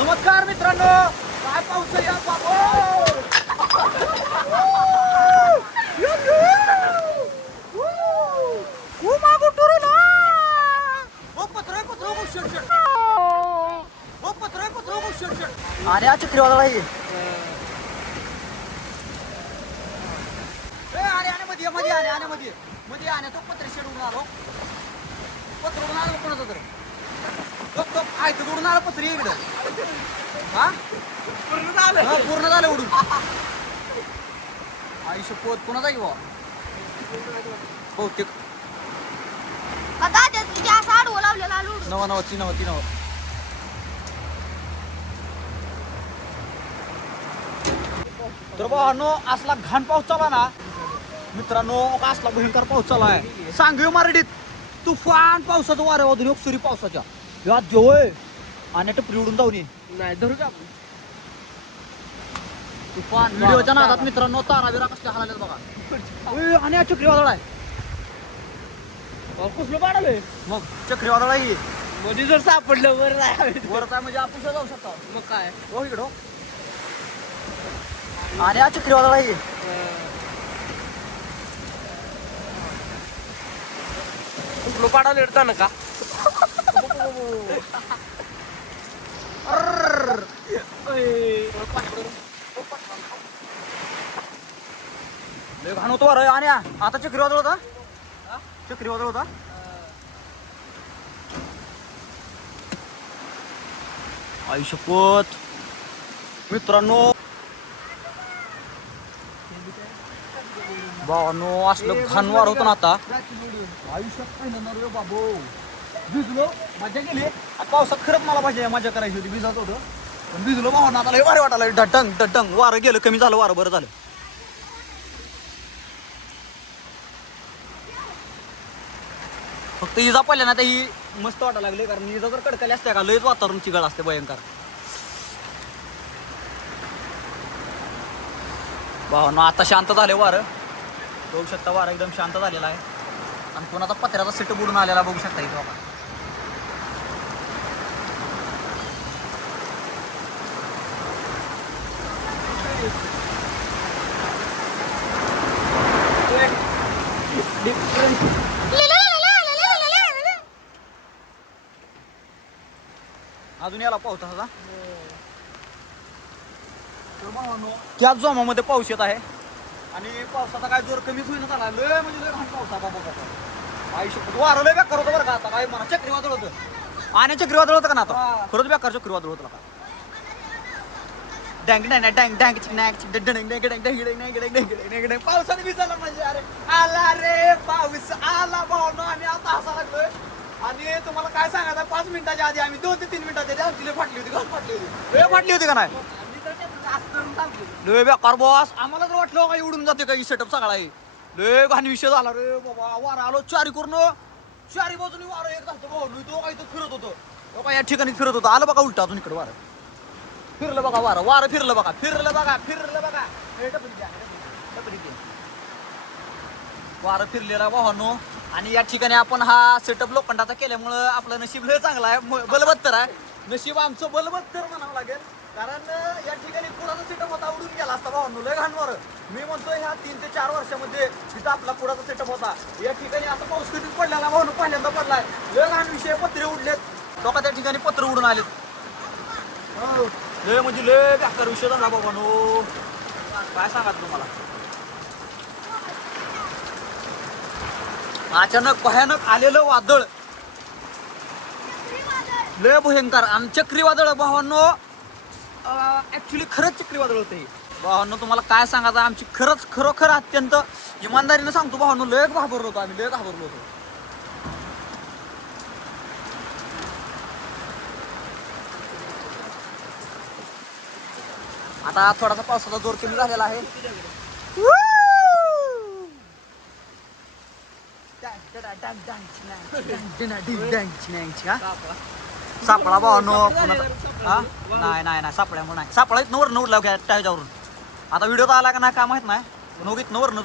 नमस्कार मित्रांनो, काय पाऊस आहे या बाबो. अरे आ चक्रीवादळ आहे. मध्ये मध्ये आणे मध्ये मध्ये आणे तो पत्र शेड उडून आलो. पत्र उडून आलो कोणाचं तर काय तर उडून आलं पत्र इकडं. हा पूर्ण झालं उडून. आयुष्य पोत कोणाचा आहे बा बहुतेक ती नव तर भावांनो असला घाण पाऊस चालला ना मित्रांनो, असला भयंकर पाऊस चालला आहे. सांगवी मराठीत तुफान पावसाचं वारे वाजून सुरी पावसाच्या यात जेवय आणि टपरी उडून जाऊन नाही धरू का तुफान व्हिडिओच्या नादात मित्रांनो तारा बिरा कसल्या हालाल्यात बघा. आणि चक्रीवादळ आहे. कसलं पाडलंय मग चक्रीवादळ आहे मध्ये जर सापडलं वर काय म्हणजे आपण जाऊ शकतो मग काय हो इकडं. आणि चक्रीवादळ आहे. कुठलं पाडायला येतं ना का घाण होतो बरं. आणि आता चक्रीवादळ होता. चक्रीवादळ होता. आयुष्यपत मित्रांनो भावांनो असलं घाण वार होतं ना आता. आयुष्यात पहिल्यांदा रे बाबो भिजलो मजा केली. पावसात खरंच मला मजा करायची होती. भिजत होतं पण भिजलो भावांना. आता लय वारे वाटायला डटंग डटंग वारं गेलं कमी झालं. वारं बरं झालं. फक्त इजा पडल्या ना ही मस्त वाटायला लागली. कारण इजा जर कडकली असते का लयच वातावरण चिघळ असते भयंकर. भावांनो आता शांत झाले वारं. बघू शकता वारं एकदम शांत झालेला आहे. आणि कोणाचा पत्र्याचा सेट बुडून आलेला बघू शकता इथं आपण. अजून याला पाऊस तसा त्याच जोमामध्ये पाऊस येत आहे. आणि पावसाचा काय जोर कमीच होईना झाला. लय म्हणजे लय घाण पाऊस आहे बाबा. आयुष्य वारं लय बेकार होतं बरं का. आता काय म्हणा चक्रीवादळ होतं. आणि चक्रीवादळ होतं का ना आता खरंच बेकार चक्रीवादळ होतं का. डँग डँग डँग डँग डँग पावसाने भिजला म्हणजे अरे आला रे पाऊस आला भावनो. आम्ही आता हसा लागलोय. आणि तुम्हाला काय सांगायचं 5 मिनिटाच्या आधी आम्ही 2 ते 3 मिनिटाच्या आधी आमची लय फाटली होती का नाही लय बेकार बॉस. आम्हाला तर वाटलं काही उडून जाते काही सेटअप सगळा आहे. लय घाण विषय झाला रे बाबा. वारा आलो चारी बाजूनी वारं एक झालं भाऊ. तो काही तो फिरत होतं का या ठिकाणी फिरत होतं. आलं बघा उलटा अजून इकडे वारं फिरलं बघा. वारं फिरलं बघा. वारं फिरलेला भावांनो. आणि या ठिकाणी आपण हा सेटअप लोखंडाचा केल्यामुळं आपलं नशीब लय चांगलं आहे. बलवत्तर आहे नशीब आमचं. बलवत्तर म्हणावं लागेल. कारण या ठिकाणी पुराचा सेटअप होता उडून गेला असता भावांनो. लय घाण वारं. मी म्हणतो ह्या 3 ते 4 वर्षामध्ये जिथं आपला पुराचा सेटअप होता या ठिकाणी आता पाऊस कधीच पडलेला भावांनो. पहिल्यांदा पडलाय. लय घाण विषय. पत्रे उडलेत लोक त्या ठिकाणी. पत्र उडून आलेत. लय म्हणजे लय बेकार विषय झाला बाबांनो. काय सांगा तुम्हाला. अचानक भयानक आलेलं वादळ लय भयंकर. आणि चक्रीवादळ भावांनो ऍक्च्युली खरंच चक्रीवादळ होते भावांनो. तुम्हाला काय सांगायचं आमची खरंच खरोखर अत्यंत इमानदारीनं सांगतो भावांनो. लय घाबरलो होतो आम्ही. लय घाबरलो होतो. आता थोडासा पावसाचा जोर कमी झालेला आहे. सापळा भावांनो. नाही सापळ्यामुळे नाही. सापळा इथनं वर नवडला त्याच्यावरून. आता व्हिडिओ आला का नाही काय माहित नाही. पण इथनं वर